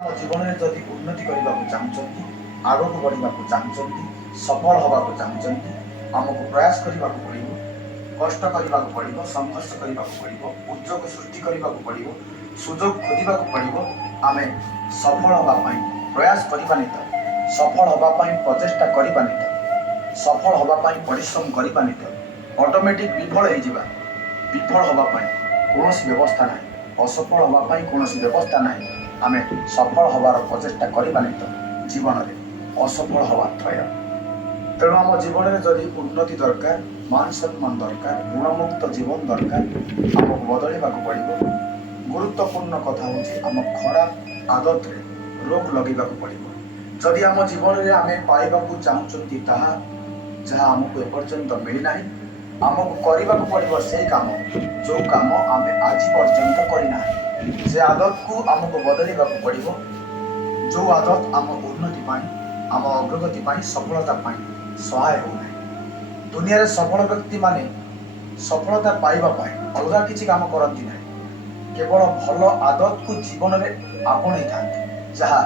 ଆମ ଜୀବନରେ ଯଦି ଉନ୍ନତି କରିବାକୁ ଚାହୁଁଛନ୍ତି, ଆଗକୁ ବଢ଼ିବାକୁ ଚାହୁଁଛନ୍ତି, ସଫଳ ହେବାକୁ ଚାହୁଁଛନ୍ତି, ଆମକୁ ପ୍ରୟାସ କରିବାକୁ ପଡ଼ିବ, କଷ୍ଟ କରିବାକୁ ପଡ଼ିବ, ସଂଘର୍ଷ କରିବାକୁ ପଡ଼ିବ, ଉଦ୍ୟୋଗ ସୃଷ୍ଟି କରିବାକୁ ପଡ଼ିବ, ସୁଯୋଗ ଖୋଜିବାକୁ ପଡ଼ିବ। ଆମେ ସଫଳ ହେବା ପାଇଁ ପ୍ରୟାସ କରିବା ନିତ, ସଫଳ ହେବା ପାଇଁ ପ୍ରଚେଷ୍ଟା କରିବା ନିତ, ସଫଳ ହେବା ପାଇଁ ପରିଶ୍ରମ କରିବା ନିତ। ଅଟୋମେଟିକ୍ ବିଫଳ ହେଇଯିବା। ବିଫଳ ହେବା ପାଇଁ କୌଣସି ବ୍ୟବସ୍ଥା ନାହିଁ, ଅସଫଳ ହେବା ପାଇଁ କୌଣସି ବ୍ୟବସ୍ଥା ନାହିଁ। ଆମେ ସଫଳ ହେବାର ପ୍ରଚେଷ୍ଟା କରିବା ନିତ ଜୀବନରେ ଅସଫଳ ହେବା ଥୟ। ତେଣୁ ଆମ ଜୀବନରେ ଯଦି ଉନ୍ନତି ଦରକାର, ମାନ ସମ୍ମାନ ଦରକାର, ଋଣମୁକ୍ତ ଜୀବନ ଦରକାର, ଆମକୁ ବଦଳିବାକୁ ପଡ଼ିବ। ଗୁରୁତ୍ୱପୂର୍ଣ୍ଣ କଥା ହେଉଛି ଆମ ଖରାପ ଆଦତରେ ରୋକ ଲଗାଇବାକୁ ପଡ଼ିବ। ଯଦି ଆମ ଜୀବନରେ ଆମେ ପାଇବାକୁ ଚାହୁଁଛନ୍ତି ତାହା ଯାହା ଆମକୁ ଏପର୍ଯ୍ୟନ୍ତ ମିଳିନାହିଁ, ଆମକୁ କରିବାକୁ ପଡ଼ିବ ସେଇ କାମ ଯେଉଁ କାମ ଆମେ ଆଜି ପର୍ଯ୍ୟନ୍ତ କରିନାହିଁ। ସେ ଆଦତକୁ ଆମକୁ ବଦଳିବାକୁ ପଡ଼ିବ, ଯେଉଁ ଆଦତ ଆମ ଉନ୍ନତି ପାଇଁ, ଆମ ଅଗ୍ରଗତି ପାଇଁ, ସଫଳତା ପାଇଁ ସହାୟ ହେଉନାହିଁ। ଦୁନିଆରେ ସଫଳ ବ୍ୟକ୍ତିମାନେ ସଫଳତା ପାଇବା ପାଇଁ ଅଲଗା କିଛି କାମ କରନ୍ତି ନାହିଁ, କେବଳ ଭଲ ଆଦତକୁ ଜୀବନରେ ଆପଣେଇଥାନ୍ତି, ଯାହା